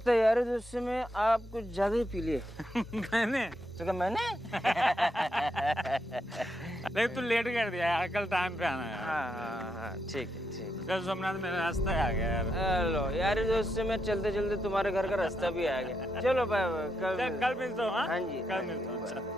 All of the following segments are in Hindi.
लगता है यार दोस्ती में आप कुछ ज्यादा ही पी लिए। मैंने तो क्या मैंने? लेकिन तू लेट कर दिया यार, कल टाइम पे आना यार। हाँ, ठीक है। कल सोमनाथ मेरा रास्ता आ गया यार। हेलो यार दोस्ती में चलते चलते तुम्हारे घर का रास्ता भी आ गया। चलो बाय बाय, कल मिलता हूँ। हाँ जी, कल मिलता हूँ। अच्छा।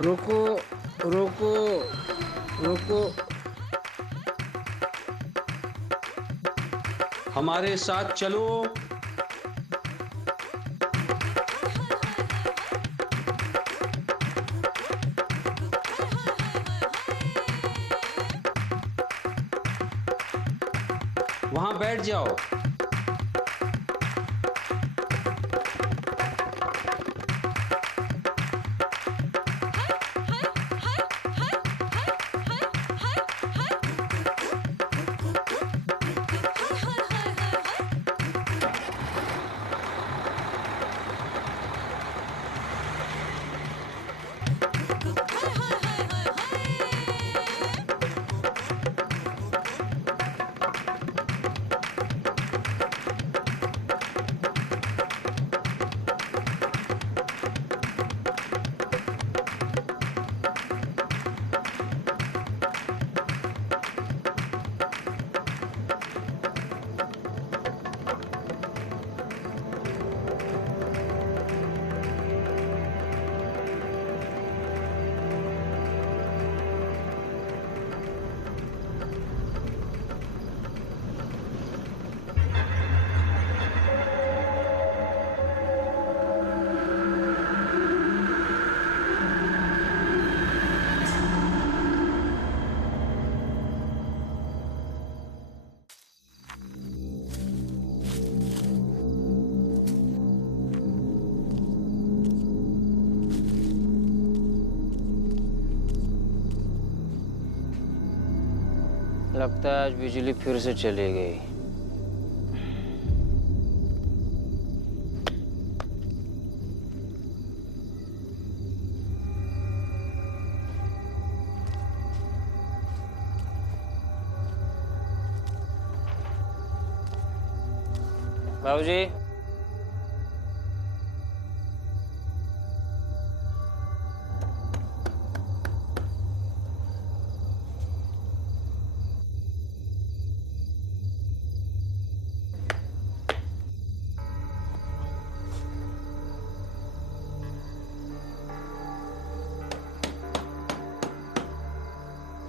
रुको रुको रुको, हमारे साथ चलो। वहां बैठ जाओ। लगता है आज बिजली फिर से चली गई। बाबूजी,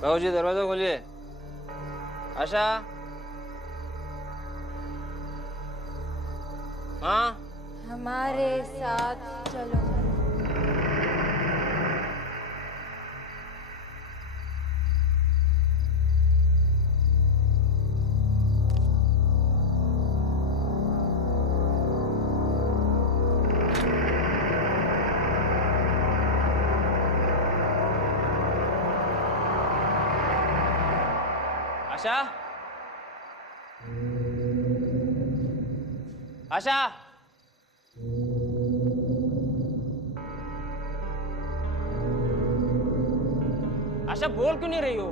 बाबूजी दरवाजा खोलिए। आशा, हाँ हमारे साथ चलो। आशा, आशा, आशा बोल क्यों नहीं रही हो?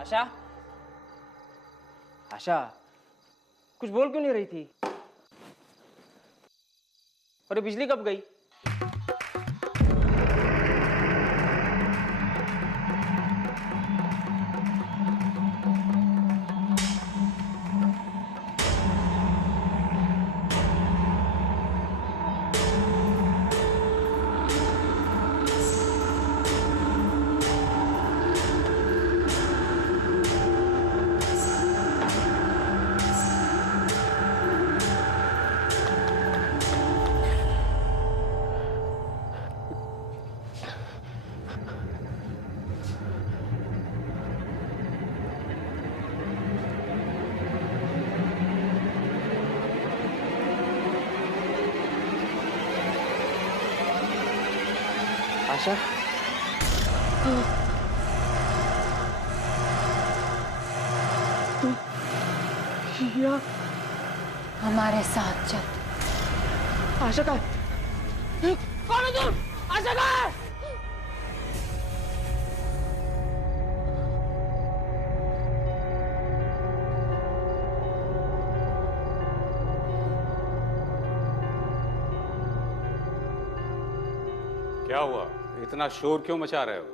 आशा, आशा, कुछ बोल क्यों नहीं रही थी? और ये बिजली कब गई? आशा तुम यहाँ हमारे साथ चल। आशा का कौन है तुम? आशा का क्या हुआ? इतना शोर क्यों मचा रहे हो?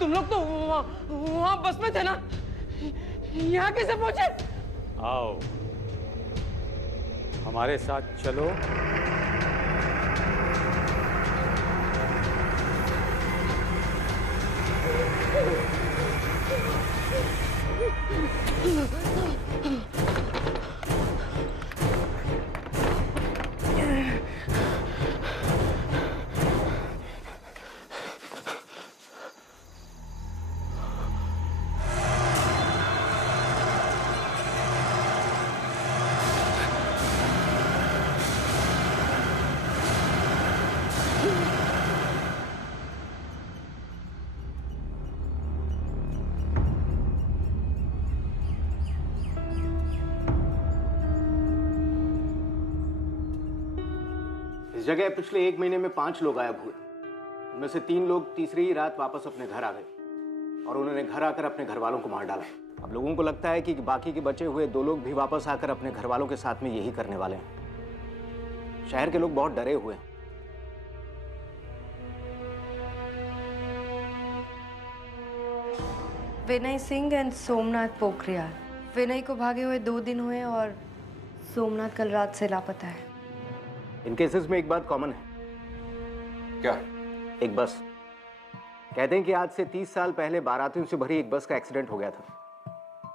तुम लोग तो वहाँ बस में थे ना? यहाँ कैसे पहुंचे? आओ, हमारे साथ चलो। इस जगह पिछले 1 महीने में 5 लोग गायब हुए। उनमें से 3 लोग तीसरी ही रात वापस अपने घर आ गए और उन्होंने घर आकर अपने घर वालों को मार डाला। अब लोगों को लगता है कि बाकी के बचे हुए 2 लोग भी वापस आकर अपने घर वालों के साथ में यही करने वाले हैं। शहर के लोग बहुत डरे हुए हैं। विनय सिंह एंड सोमनाथ पोखरियाल। विनय को भागे हुए 2 दिन हुए और सोमनाथ कल रात से लापता है। इन केसेस में एक बात कॉमन है। क्या? एक बस। कहते हैं कि आज से 30 साल पहले बारातियों से भरी एक बस का एक्सीडेंट हो गया था।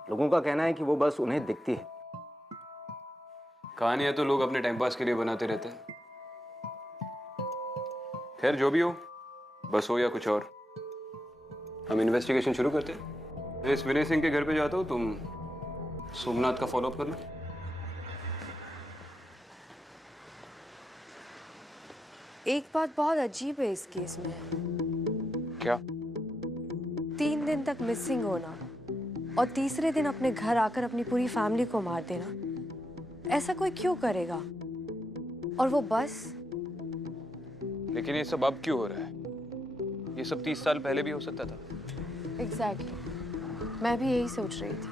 लोगों का कहना है कि वो बस उन्हें दिखती है। कहानियां तो लोग अपने टाइम पास के लिए बनाते रहते हैं। खैर जो भी हो, बस हो या कुछ और, हम इन्वेस्टिगेशन शुरू करते हैं। मैं इस विनय सिंह के घर पे जाता हूँ, तुम सोमनाथ का फॉलोअप करना। एक बात बहुत अजीब है इस केस में। क्या? 3 दिन तक मिसिंग होना और तीसरे दिन अपने घर आकर अपनी पूरी फैमिली को मार देना, ऐसा कोई क्यों करेगा? और वो बस। लेकिन ये सब अब क्यों हो रहा है? ये सब 30 साल पहले भी हो सकता था। एग्जैक्टली, मैं भी यही सोच रही थी।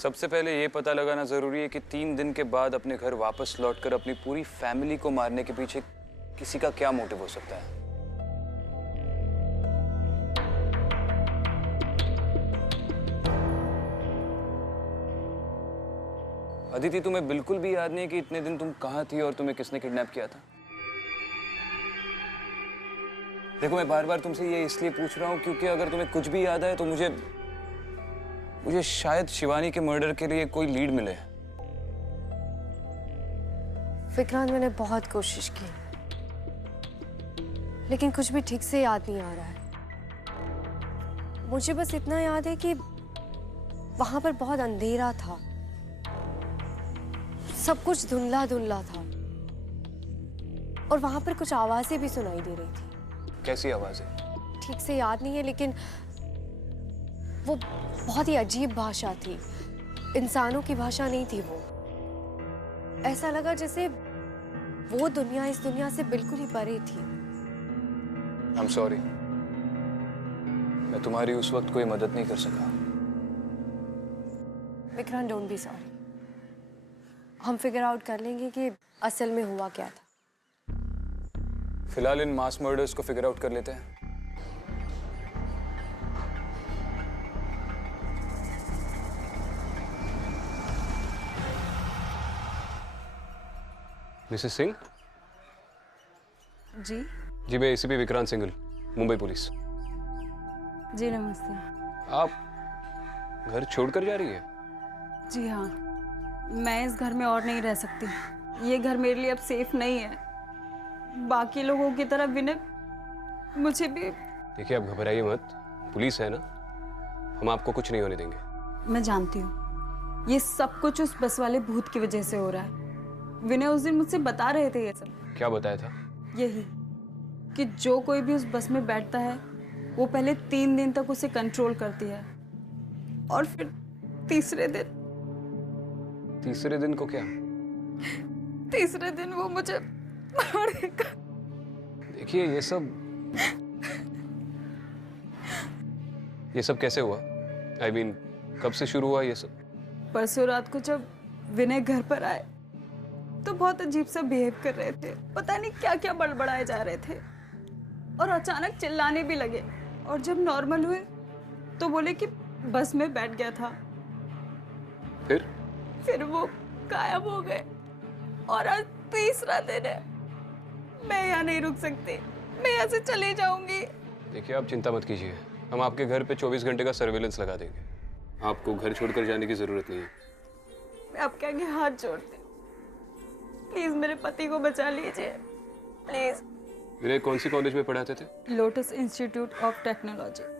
सबसे पहले ये पता लगाना जरूरी है कि 3 दिन के बाद अपने घर वापस लौटकर अपनी पूरी फैमिली को मारने के पीछे किसी का क्या मोटिव हो सकता है। अदिति, तुम्हें बिल्कुल भी याद नहीं कि इतने दिन तुम कहाँ थी और तुम्हें किसने किडनैप किया था? देखो, मैं बार बार तुमसे ये इसलिए पूछ रहा हूँ क्योंकि अगर तुम्हें कुछ भी याद आए तो मुझे शायद शिवानी के मर्डर के लिए कोई लीड मिले। विक्रांत, मैंने बहुत कोशिश की लेकिन कुछ भी ठीक से याद नहीं आ रहा है। मुझे बस इतना याद है कि वहां पर बहुत अंधेरा था, सब कुछ धुंधला धुंधला था और वहां पर कुछ आवाजें भी सुनाई दे रही थी। कैसी आवाजें? ठीक से याद नहीं है लेकिन वो बहुत ही अजीब भाषा थी, इंसानों की भाषा नहीं थी वो। ऐसा लगा जैसे वो दुनिया इस दुनिया से बिल्कुल ही परे थी। I'm sorry, मैं तुम्हारी उस वक्त कोई मदद नहीं कर सका। Vikrant, don't be sorry. हम फिगर आउट कर लेंगे कि असल में हुआ क्या था। फिलहाल इन मास मर्डर्स को फिगर आउट कर लेते हैं। मिसेस सिंह? जी? जी, मैं एसीपी विक्रांत सिंघल। मुंबई पुलिस। जी नमस्ते। आप घर छोड़कर जा रही है? जी हाँ, मैं इस घर में और नहीं रह सकती। ये घर मेरे लिए अब सेफ नहीं है। बाकी लोगों की तरह विनय मुझे भी। देखिए आप घबराइए मत, पुलिस है ना, हम आपको कुछ नहीं होने देंगे। मैं जानती हूँ ये सब कुछ उस बस वाले भूत की वजह से हो रहा है। विनय उस दिन मुझसे बता रहे थे ये सब। क्या बताया था? यही कि जो कोई भी उस बस में बैठता है वो पहले 3 दिन तक उसे कंट्रोल करती है और फिर तीसरे दिन को क्या? तीसरे दिन वो मुझे मारेगा। देखिए ये सब कैसे हुआ? I mean, कब से शुरू हुआ ये सब? परसों रात को जब विनय घर पर आए तो बहुत अजीब सा बिहेव कर रहे थे। पता नहीं क्या क्या बड़बड़ाए जा रहे थे और अचानक चिल्लाने भी लगे। और जब नॉर्मल हुए तो बोले कि बस में बैठ गया था। फिर वो गायब हो गए और आज तीसरा दिन है। मैं यहाँ नहीं रुक सकती, मैं यहाँ से चली जाऊंगी। देखिए आप चिंता मत कीजिए, हम आपके घर पे 24 घंटे का सर्वेलेंस लगा देंगे। आपको घर छोड़कर जाने की जरूरत नहीं है। मैं आपके आगे हाथ जोड़ती हूँ, प्लीज मेरे पति को बचा लीजिए, प्लीज। विनय कौन सी कॉलेज में पढ़ाते थे? Lotus institute of technology.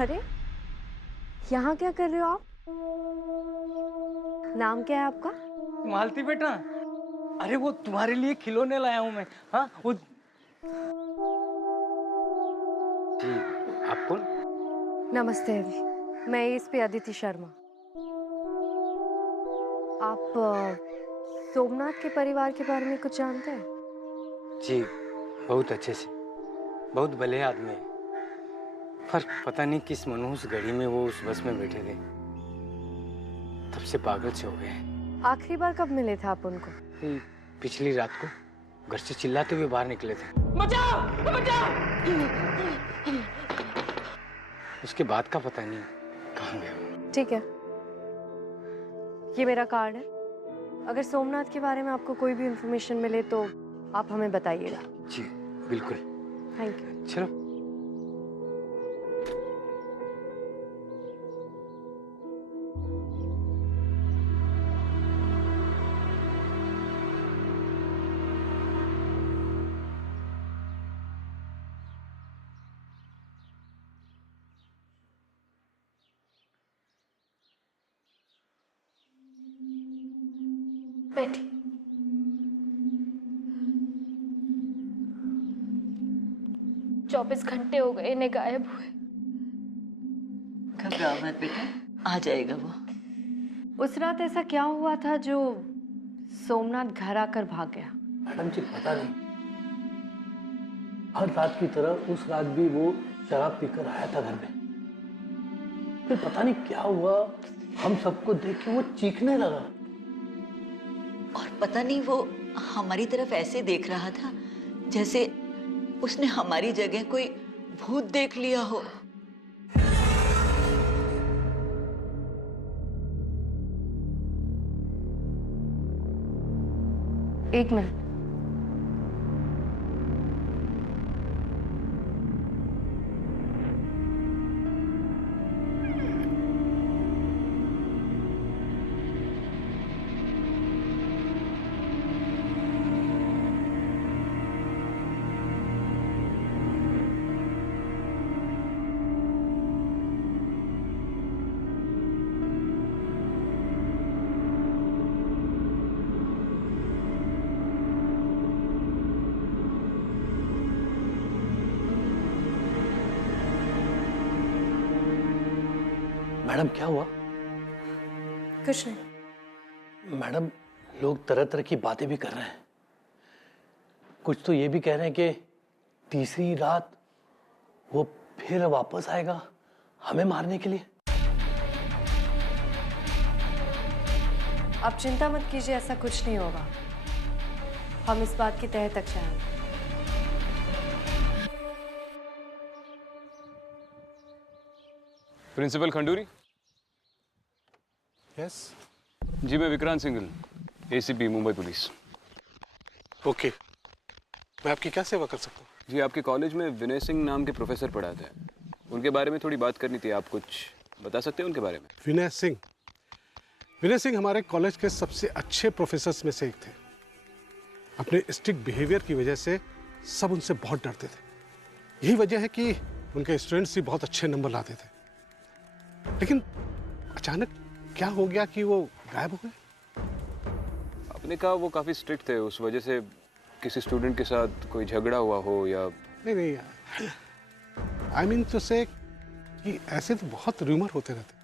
अरे यहाँ क्या कर रहे हो आप? नाम क्या है आपका? मालती बेटा, अरे वो तुम्हारे लिए खिलौने लाया हूँ मैं। हाँ वो जी, आप कौन? नमस्ते, मैं एसपी अदिति शर्मा। आप सोमनाथ के परिवार के बारे में कुछ जानते हैं? जी, बहुत अच्छे से। बहुत भले आदमी है, पर पता नहीं किस मनहूस घड़ी में वो उस बस में बैठे थे, तब से पागल से हो गए। आखिरी बार कब मिले थे आप उनको? पिछली रात को घर से चिल्लाते हुए बाहर निकले थे। बचाओ, बचाओ! उसके बाद का पता नहीं कहाँ गए। ठीक है, ये मेरा कार्ड है। अगर सोमनाथ के बारे में आपको कोई भी इंफॉर्मेशन मिले तो आप हमें बताइएगा। जी बिल्कुल। Thank you. चलो। बैठी। चौबीस घंटे हो गए इन्हें गायब हुए। घबराओ मत बेटा, आ जाएगा वो। उस रात ऐसा क्या हुआ था जो सोमनाथ घर आकर भाग गया? मैडम जी पता नहीं, हर रात की तरह उस रात भी वो शराब पीकर आया था घर में। फिर पता नहीं क्या हुआ, हम सबको देख के वो चीखने लगा। और पता नहीं वो हमारी तरफ ऐसे देख रहा था जैसे उसने हमारी जगह कोई भूत देख लिया हो। एक मिनट। मैडम क्या हुआ? कुछ नहीं। मैडम लोग तरह तरह की बातें भी कर रहे हैं। कुछ तो ये भी कह रहे हैं कि तीसरी रात वो फिर वापस आएगा हमें मारने के लिए। आप चिंता मत कीजिए, ऐसा कुछ नहीं होगा। हम इस बात की तह तक जाएंगे। प्रिंसिपल खंडूरी। यस। जी मैं Vikrant Singhal, ACP Mumbai police. Okay, मैं आपकी क्या सेवा कर सकता हूँ? जी आपके कॉलेज में विनय सिंह नाम के प्रोफेसर पढ़ाते हैं, उनके बारे में थोड़ी बात करनी थी। आप कुछ बता सकते हैं उनके बारे में? विनय सिंह हमारे कॉलेज के सबसे अच्छे प्रोफेसर्स में से एक थे। अपने स्ट्रिक्ट बिहेवियर की वजह से सब उनसे बहुत डरते थे। यही वजह है कि उनके स्टूडेंट्स भी बहुत अच्छे नंबर लाते थे। लेकिन अचानक क्या हो गया कि वो गायब हो गए? आपने कहा वो काफ़ी स्ट्रिक्ट थे, उस वजह से किसी स्टूडेंट के साथ कोई झगड़ा हुआ हो या? नहीं, आई मीन टू से कि ऐसे तो बहुत रूमर होते रहते।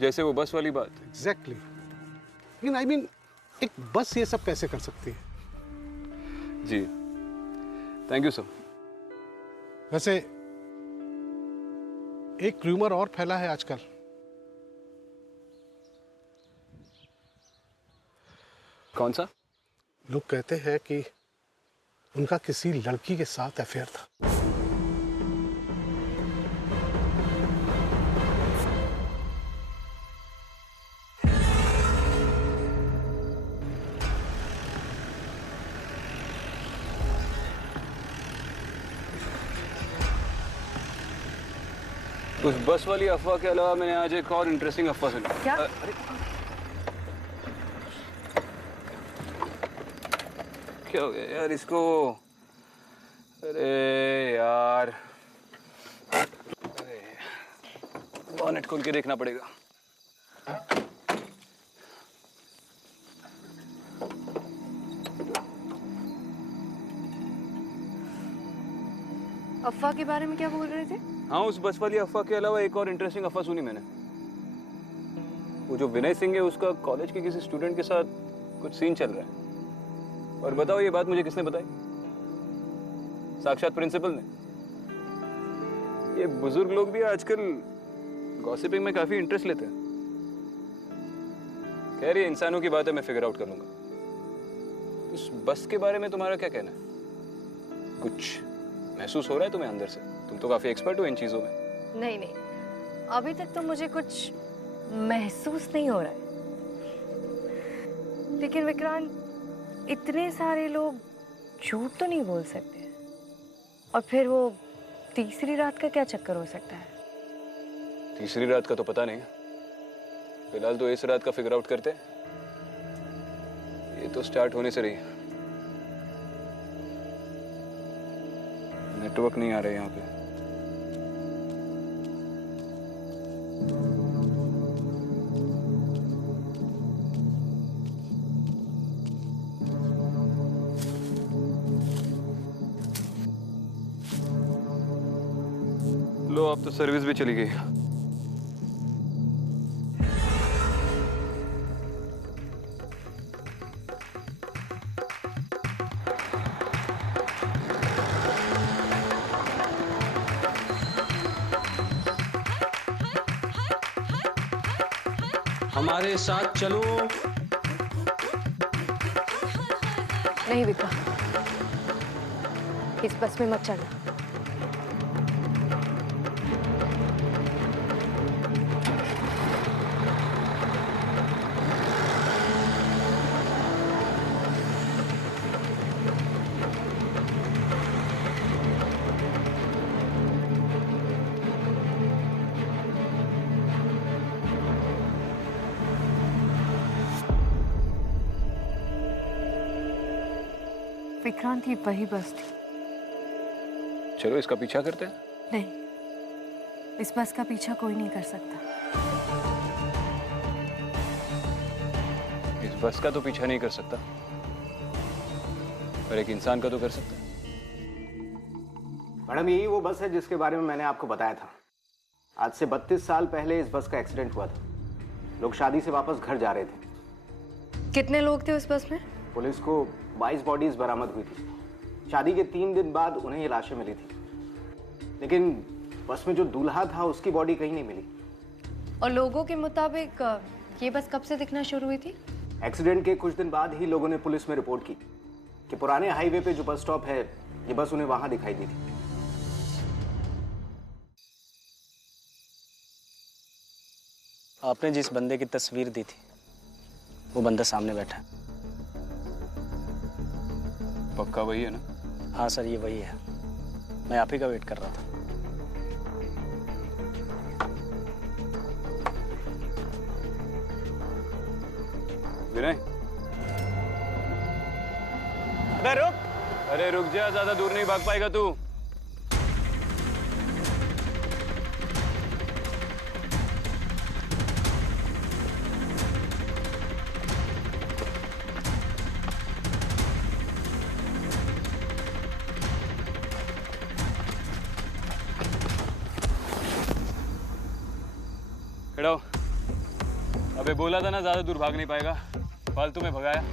जैसे वो बस वाली बात। एग्जैक्टली। लेकिन आई मीन एक बस ये सब कैसे कर सकती है? जी थैंक यू सर। वैसे एक रूमर और फैला है आजकल। कौन सा? लोग कहते हैं कि उनका किसी लड़की के साथ अफेयर था। उस बस वाली अफवाह के अलावा मैंने आज एक और इंटरेस्टिंग अफवाह सुनी। क्या? अरे क्या हो गया यार इसको? अरे यार, अरे बॉनेट खोल के देखना पड़ेगा। अफवाह के बारे में क्या बोल रहे थे? हाँ, उस बस वाली अफवाह के अलावा एक और इंटरेस्टिंग अफवाह सुनी मैंने। वो जो विनय सिंह है उसका कॉलेज के किसी स्टूडेंट के साथ कुछ सीन चल रहा है। और बताओ ये बात मुझे किसने बताई? साक्षात प्रिंसिपल ने। ये बुजुर्ग लोग भी आजकल गॉसिपिंग में काफी इंटरेस्ट लेते हैं। खैर ये इंसानों की बात है, मैं फिगर आउट कर लूंगा। उस बस के बारे में तुम्हारा क्या कहना है? कुछ महसूस हो रहा है तुम्हें अंदर से? तुम तो काफी एक्सपर्ट हो इन चीजों में। नहीं, अभी तक तो मुझे कुछ महसूस नहीं हो रहा है। लेकिन विक्रांत, इतने सारे लोग झूठ तो नहीं बोल सकते। और फिर वो तीसरी रात का क्या चक्कर हो सकता है? तीसरी रात का तो पता नहीं, फिलहाल तो इस रात का फिगर आउट करते हैं। ये तो स्टार्ट होने से रही है। नेटवर्क नहीं आ रहा है यहाँ पे। लो, अब तो सर्विस भी चली गई। हमारे साथ चलो। नहीं विक्रांत, इस बस में मत चढ़ना। विक्रांत, ये वही बस थी। चलो इसका पीछा करते हैं। नहीं, इस बस का पीछा कोई नहीं कर सकता। इस बस का तो पीछा नहीं कर सकता, पर एक इंसान का तो कर सकता है। मैडम, यही वो बस है जिसके बारे में मैंने आपको बताया था। आज से 32 साल पहले इस बस का एक्सीडेंट हुआ था। लोग शादी से वापस घर जा रहे थे। कितने लोग थे उस बस में? पुलिस को 22 बॉडीज बरामद हुई थी। शादी के 3 दिन बाद उन्हें ये लाशें मिली थी, लेकिन बस में जो दूल्हा था उसकी बॉडी कहीं नहीं मिली। और लोगों के मुताबिक ये बस कब से दिखना शुरू हुई थी? एक्सीडेंट के कुछ दिन बाद ही लोगों ने पुलिस में रिपोर्ट की कि पुराने हाईवे पे जो बस स्टॉप है, ये बस उन्हें वहां दिखाई दी थी। आपने जिस बंदे की तस्वीर दी थी वो बंदा सामने बैठा है। पक्का वही है ना? हाँ सर, ये वही है। मैं आप ही का वेट कर रहा था। विनय, अबे रुक! अरे रुक जा, ज्यादा दूर नहीं भाग पाएगा तू। खड़ा हो। अबे बोला था ना ज्यादा दूर भाग नहीं पाएगा, फालतू में भगाया।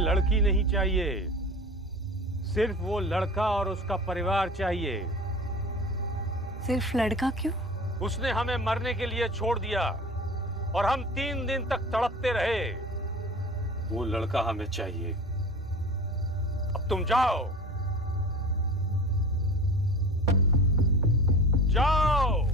लड़की नहीं चाहिए, सिर्फ वो लड़का और उसका परिवार चाहिए। सिर्फ लड़का क्यों? उसने हमें मरने के लिए छोड़ दिया और हम 3 दिन तक तड़पते रहे। वो लड़का हमें चाहिए। अब तुम जाओ, जाओ।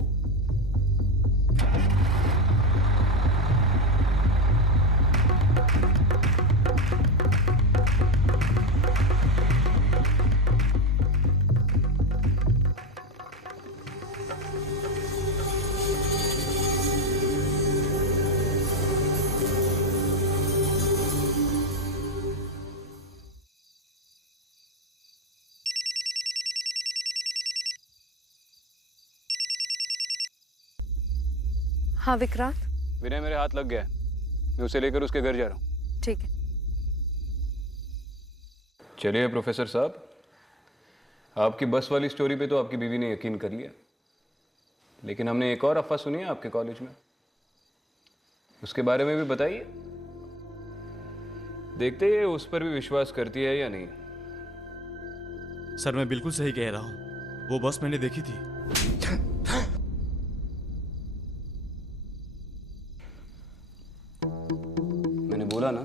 हाँ विक्रांत। विनय मेरे हाथ लग गया है, मैं उसे लेकर उसके घर जा रहा हूँ। ठीक है। चलिए प्रोफेसर साहब, आपकी बस वाली स्टोरी पे तो आपकी बीवी ने यकीन कर लिया, लेकिन हमने एक और अफवाह सुनी है आपके कॉलेज में, उसके बारे में भी बताइए। देखते हैं उस पर भी विश्वास करती है या नहीं। सर मैं बिल्कुल सही कह रहा हूँ, वो बस मैंने देखी थी। मैंने बोला ना,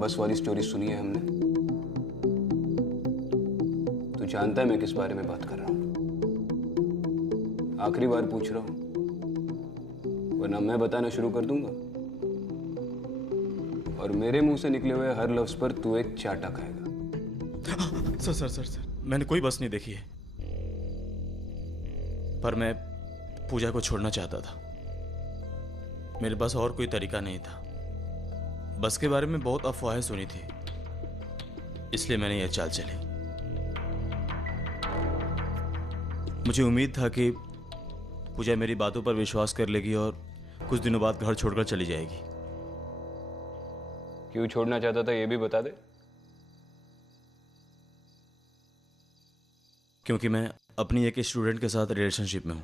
बस वाली स्टोरी सुनी है हमने। तू जानता है मैं किस बारे में बात कर रहा हूं। आखिरी बार पूछ रहा हूं, वरना मैं बताना शुरू कर दूंगा और मेरे मुंह से निकले हुए हर लफ्ज पर तू एक चाटा खाएगा। सर सर सर सर मैंने कोई बस नहीं देखी है, पर मैं पूजा को छोड़ना चाहता था। मेरे पास और कोई तरीका नहीं था। बस के बारे में बहुत अफवाहें सुनी थी, इसलिए मैंने यह चाल चली। मुझे उम्मीद था कि पूजा मेरी बातों पर विश्वास कर लेगी और कुछ दिनों बाद घर छोड़कर चली जाएगी। क्यों छोड़ना चाहता था ये भी बता दे। क्योंकि मैं अपनी एक स्टूडेंट के साथ रिलेशनशिप में हूँ।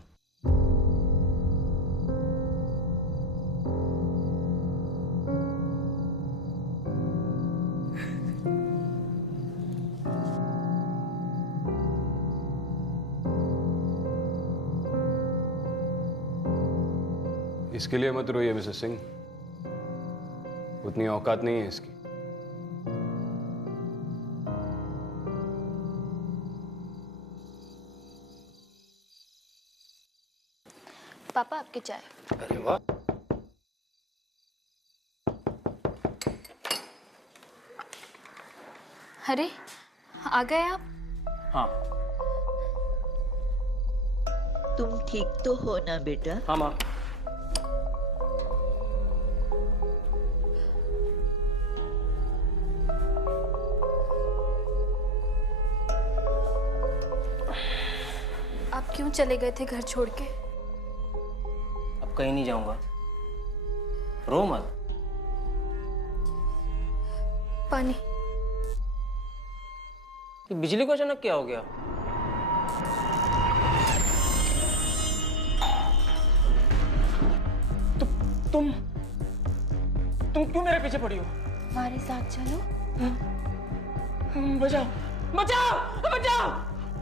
इसके लिए मत रोइए मिसेस सिंह, उतनी औकात नहीं है इसकी। पापा आपकी चाय। अरे वाह। अरे आ गए आप? हाँ। तुम ठीक तो हो ना बेटा? हाँ माँ। आप क्यों चले गए थे घर छोड़ के? अब कहीं नहीं जाऊंगा, रो मत। पानी। ये बिजली को अचानक क्या हो गया? तुम क्यों मेरे पीछे पड़ी हो? हमारे साथ चलो। बचाओ बचाओ बचाओ!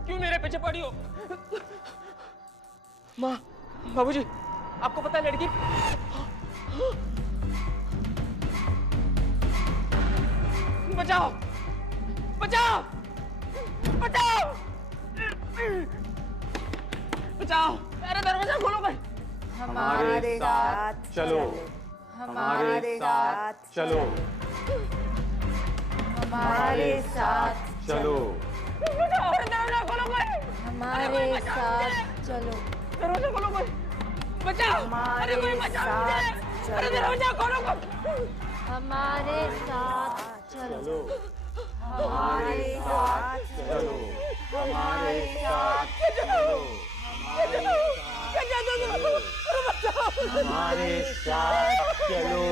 क्यों मेरे पीछे पड़ी हो? माँ, बाबूजी, आपको पता है लड़की? बचाओ बचाओ बचाओ बचाओ! अरे दरवाजा खोलो भाई। हमारे साथ चलो, हमारे साथ चलो, हमारे साथ चलो, बचाओ! अरे दरवाजा खोलो भाई। हमारे साथ चलो। दरवाजा खोलो भाई। बचाओ! अरे कोई बचाओ मुझे! अरे दरवाजा खोलो भाई। हमारे साथ चलो। हमारे साथ चलो। हमारे साथ चलो। हमारे साथ चलो।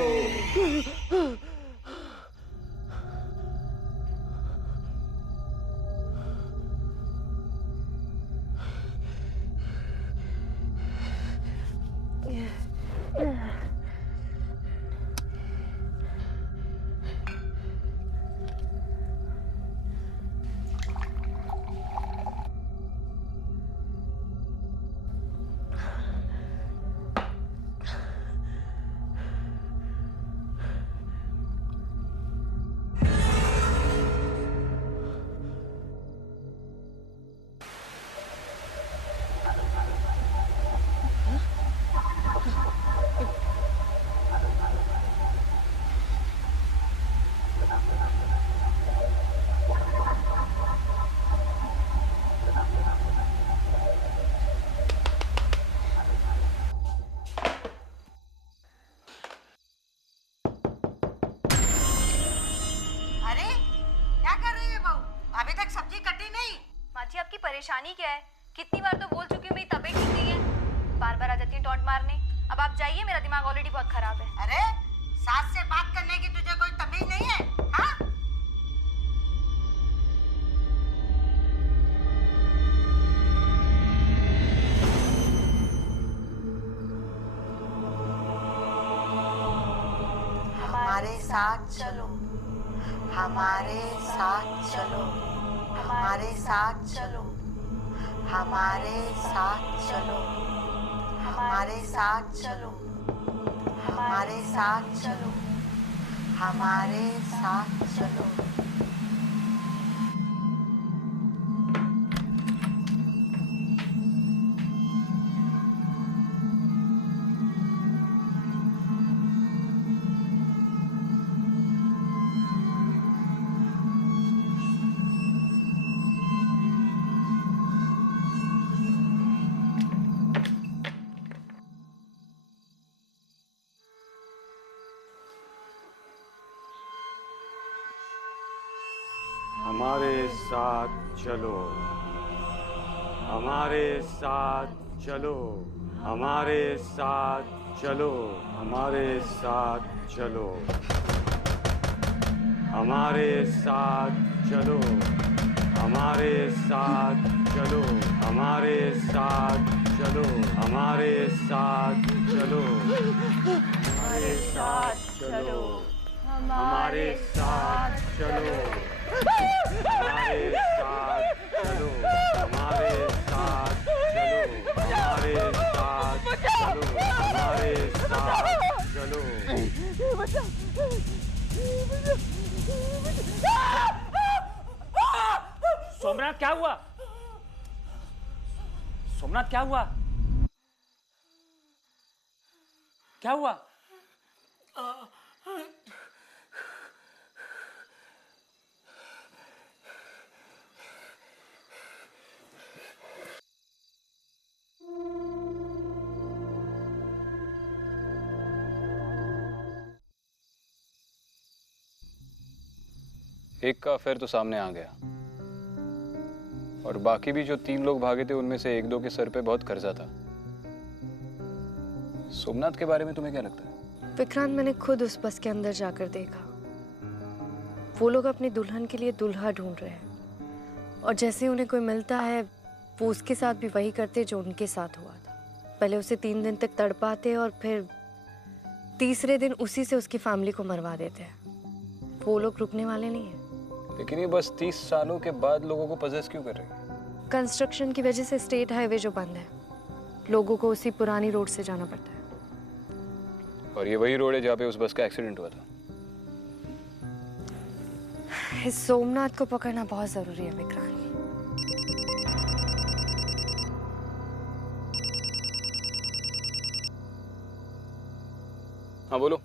आपकी परेशानी क्या है? कितनी बार तो बोल चुकी हूँ मेरी तबीयत ठीक नहीं है, बार बार आ जाती है टॉन्ट मारने। अब आप जाइए, मेरा दिमाग ऑलरेडी बहुत खराब है। अरे सास से बात करने की तुझे कोई तमीज नहीं है? हाँ? हमारे साथ चलो, हमारे साथ चलो, हमारे साथ चलो, हमारे साथ चलो, हमारे साथ चलो, हमारे साथ चलो, हमारे साथ चलो। हमारे साथ चलो, हमारे साथ चलो, हमारे साथ चलो, हमारे साथ चलो, हमारे साथ चलो, हमारे साथ चलो, हमारे साथ चलो, हमारे साथ चलो, हमारे साथ चलो, हमारे साथ चलो, हमारे साथ चलो, हमारे साथ चलो, हमारे साथ चलो, हमारे साथ चलो। सोमनाथ क्या हुआ? सोमनाथ क्या हुआ? क्या हुआ? एक का अफेयर तो सामने आ गया, और बाकी भी जो 3 लोग भागे थे उनमें से 1-2 के सर पे बहुत कर्जा था। सोमनाथ के बारे में तुम्हें क्या लगता है? विक्रांत, मैंने खुद उस बस के अंदर जाकर देखा। वो लोग अपनी दुल्हन के लिए दूल्हा ढूंढ रहे हैं, और जैसे उन्हें कोई मिलता है वो उसके साथ भी वही करते जो उनके साथ हुआ था। पहले उसे 3 दिन तक तड़पाते और फिर तीसरे दिन उसी से उसकी फैमिली को मरवा देते हैं। वो लोग रुकने वाले नहीं हैं। लेकिन ये बस 30 सालों के बाद लोगों को पजेस क्यों कर रहे हैं? कंस्ट्रक्शन की वजह से स्टेट हाईवे जो बंद है, लोगों को उसी पुरानी रोड से जाना पड़ता है। और ये वही रोड है जहाँ पे उस बस का एक्सीडेंट हुआ था। इस सोमनाथ को पकड़ना बहुत जरूरी है विक्रांत। हाँ बोलो।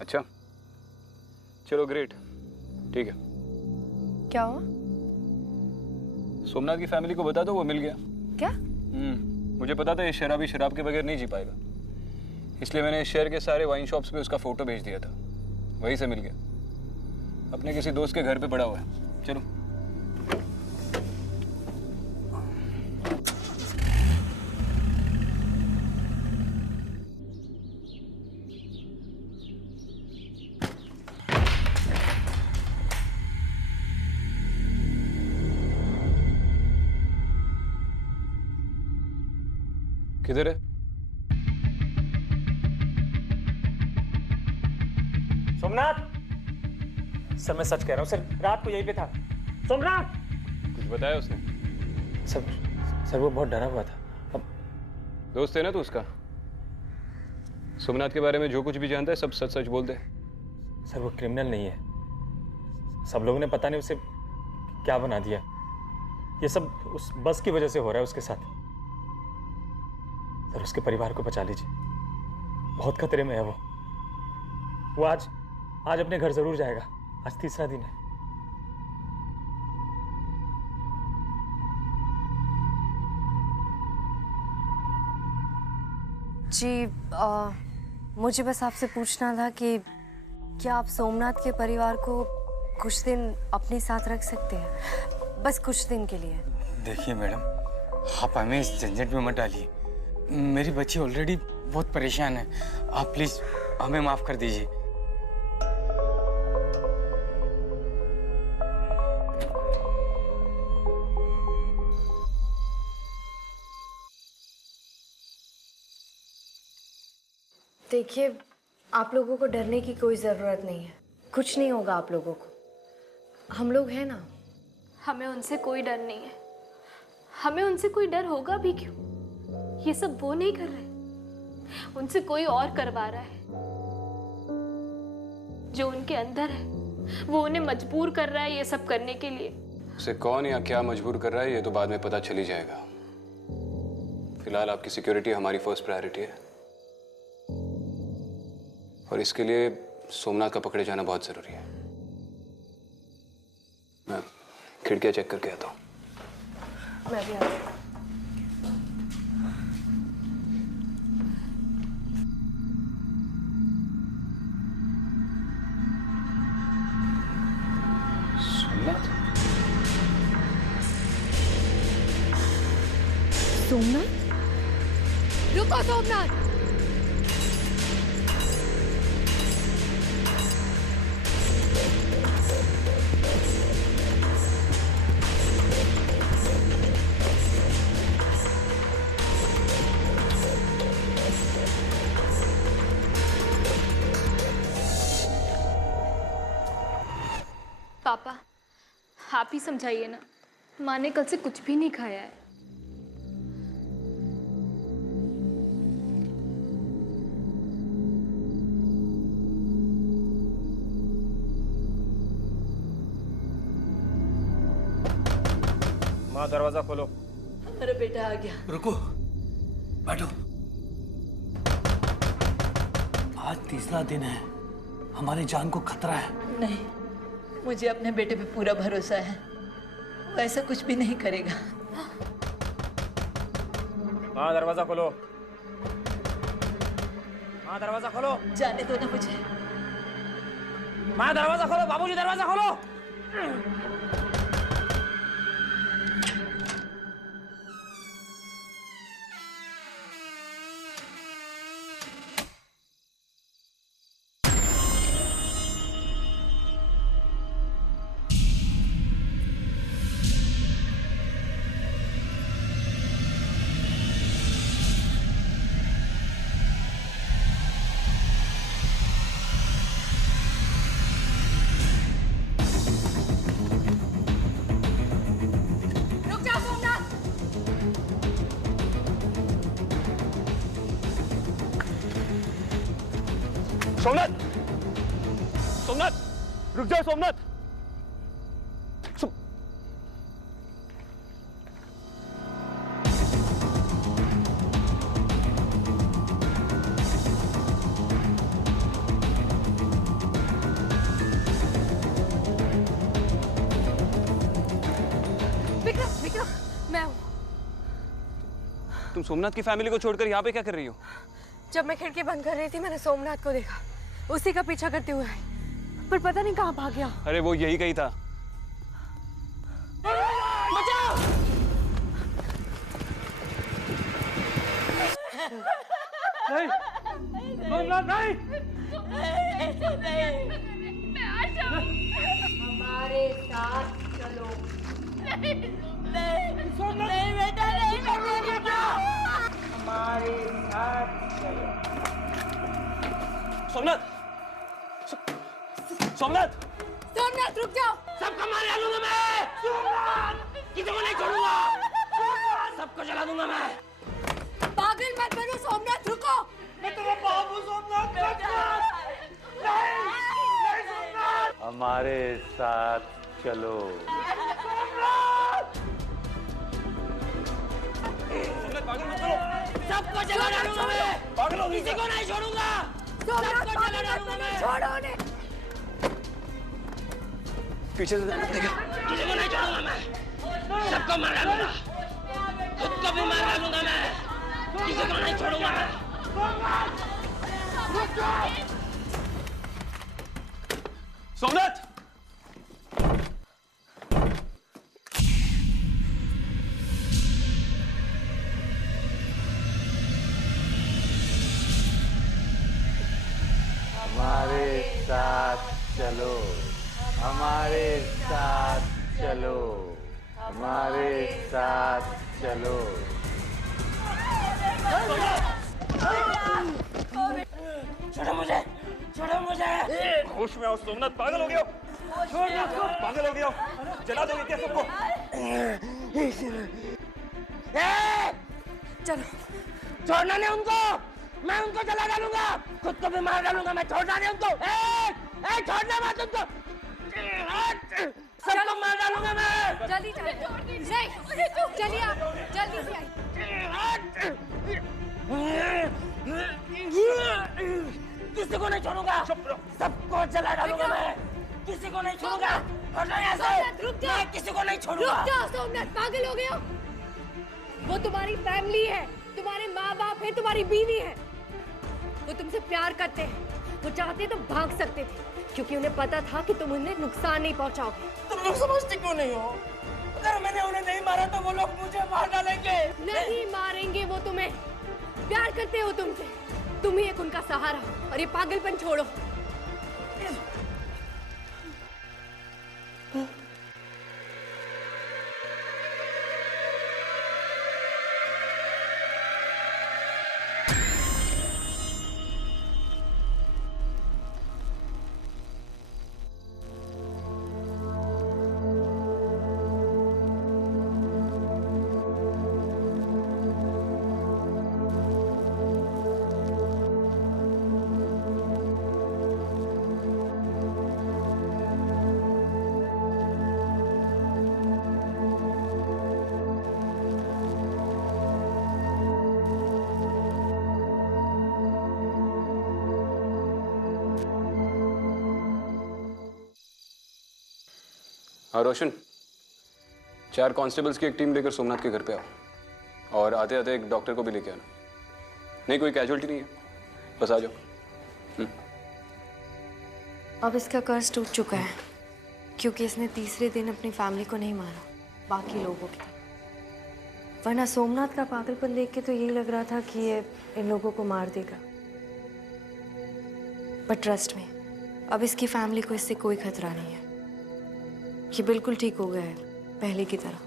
अच्छा चलो ग्रेट, ठीक है। क्या हुआ? सोमनाथ की फैमिली को बता दो, वो मिल गया। क्या? मुझे पता था ये शराबी शराब के बगैर नहीं जी पाएगा, इसलिए मैंने इस शहर के सारे वाइन शॉप्स पे उसका फोटो भेज दिया था, वहीं से मिल गया। अपने किसी दोस्त के घर पे पड़ा हुआ है। चलो। किधर है? सोमनाथ! सर मैं सच कह रहा हूँ सर, रात को यहीं पे था। सोमनाथ! कुछ बताया उसने? सर वो बहुत डरा हुआ था। अब दोस्त है ना तू उसका? सोमनाथ के बारे में जो कुछ भी जानता है सब सच सच बोल दे। सर वो क्रिमिनल नहीं है, सब लोगों ने पता नहीं उसे क्या बना दिया। ये सब उस बस की वजह से हो रहा है उसके साथ। सर उसके परिवार को बचा लीजिए, बहुत खतरे में है वो। आज अपने घर जरूर जाएगा। आज तीसरा दिन है। जी मुझे बस आपसे पूछना था कि क्या आप सोमनाथ के परिवार को कुछ दिन अपने साथ रख सकते हैं, बस कुछ दिन के लिए? देखिए मैडम, आप हमें इस झंझट में मत डालिए। मेरी बच्ची ऑलरेडी बहुत परेशान है। आप प्लीज हमें माफ कर दीजिए। देखिए, आप लोगों को डरने की कोई ज़रूरत नहीं है। कुछ नहीं होगा आप लोगों को। हम लोग हैं ना। हमें उनसे कोई डर नहीं है। हमें उनसे कोई डर होगा भी क्यों? ये सब वो नहीं कर रहे, उनसे कोई और करवा रहा है। जो उनके अंदर है वो उन्हें मजबूर कर रहा है ये सब करने के लिए। उसे कौन या क्या मजबूर कर रहा है ये तो बाद में पता चल ही जाएगा। फिलहाल आपकी सिक्योरिटी हमारी फर्स्ट प्रायोरिटी है, और इसके लिए सोमनाथ का पकड़े जाना बहुत जरूरी है। मैं खिड़कियां चेक करके आता हूँ। मैं भी आता हूँ। सोमनाथ? रुको सोमनाथ! पापा आप ही समझाइए ना, माँ ने कल से कुछ भी नहीं खाया है। माँ दरवाजा खोलो। मेरा बेटा आ गया। रुको, बैठो। आज तीसरा दिन है, हमारी जान को खतरा है। नहीं, मुझे अपने बेटे पे पूरा भरोसा है, वो ऐसा कुछ भी नहीं करेगा। माँ दरवाजा खोलो। माँ दरवाजा खोलो। जाने दो ना मुझे। माँ दरवाजा खोलो, बाबूजी दरवाजा खोलो। सोमनाथ, सोमनाथ, रुक जाओ सोमनाथ। विक्रम, विक्रम, मैं हूँ। तुम सोमनाथ की फैमिली को छोड़कर यहाँ पे क्या कर रही हो? जब मैं खिड़की बंद कर रही थी, मैंने सोमनाथ को देखा, उसी का पीछा करते हुए आई, पर पता नहीं कहाँ भाग गया। अरे वो यही कही था। बचाओ! नहीं, सोमनाथ नहीं! मैं आ जाऊंगी। हमारे साथ चलो। नहीं बेटा नहीं, हमारे साथ चलो। सोमनाथ, सोमनाथ, सोमनाथ रुक जाओ, सबको मार डालूंगा मैं। सोमनाथ, किसी को नहीं छोड़ूंगा। सबको जला दूंगा मैं। पागल मत बनो सोमनाथ, रुको। मैं तेरा बाप हूँ सोमनाथ। नहीं सोमनाथ। हमारे साथ चलो। पागल मत करो। सबको जला डालूंगा मैं। पागल हो गई, किसी को नहीं छोड़ूंगा। सबको जला डालूंगा मैं। छोड़ो उन्हें। पीछे से जाना पड़ेगा। किसी को नहीं छोड़ूंगा मैं। सबको मार डालूंगा। खुद को भी मार डालूंगा मैं। किसी को नहीं छोड़ूंगा मैं। सोमनाथ, हमारे साथ चलो। हमारे साथ चलो। हमारे साथ चलो। छोड़ो मुझे, छोड़ो मुझे। होश में आओ सोमनाथ, पागल हो गया हो? छोड़ दो, पागल हो गया हो? जला दोगे क्या सबको? चलो, छोड़ना नहीं उनको। मैं उनको जला डालूंगा, खुद को भी मार डालूंगा मैं। छोड़ना नहीं उनको। छोड़ना मत उनको। सबको मार डालूंगा मैं। जल्दी नहीं, चलिए आप जल्दी से आइए। किसी को नहीं छोड़ूंगा, सबको जला डालूंगा मैं। किसी को नहीं छोड़ूंगा। हटो यहाँ से। रुक जाओ, मैं किसी को नहीं छोड़ूंगा। रुक जाओ सोमनाथ, पागल हो गए हो? वो तुम्हारी फैमिली है, तुम्हारे माँ बाप है, तुम्हारी बीवी है। वो तुमसे प्यार करते हैं, वो चाहते तो भाग सकते थे, क्योंकि उन्हें पता था कि तुम उन्हें नुकसान नहीं पहुंचाओगे। तुम लोग समझते क्यों नहीं हो? अगर मैंने उन्हें नहीं मारा तो वो लोग मुझे मार डालेंगे। नहीं मारेंगे वो तुम्हें, प्यार करते हो तुमसे, तुम ही एक उनका सहारा हो। और ये पागलपन छोड़ो। हाँ रोशन, 4 कांस्टेबल्स की एक टीम लेकर सोमनाथ के घर पे आओ और आते आते एक डॉक्टर को भी लेके आना। नहीं, कोई कैजुअल्टी नहीं है, बस आ जाओ। अब इसका कर्ज टूट चुका है क्योंकि इसने तीसरे दिन अपनी फैमिली को नहीं मारा, बाकी लोगों की। वरना सोमनाथ का पागलपन देख के तो यही लग रहा था कि ये इन लोगों को मार देगा। बट ट्रस्ट में, अब इसकी फैमिली को इससे कोई खतरा नहीं है। ये बिल्कुल ठीक हो गया है, पहले की तरह।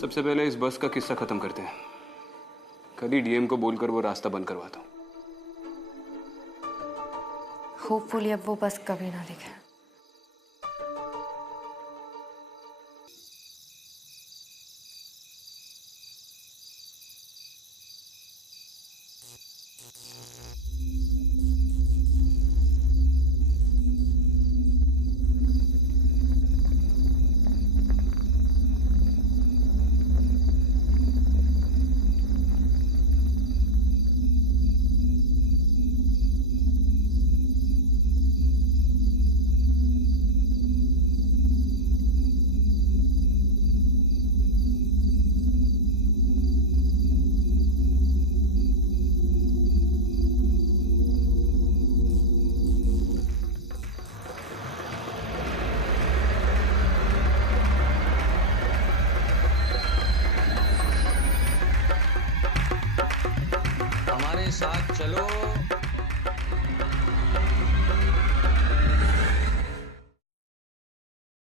सबसे पहले इस बस का किस्सा खत्म करते हैं। कल ही डीएम को बोलकर वो रास्ता बंद करवाता हूँ। होपफुली अब वो बस कभी ना दिखे। हमारे साथ चलो।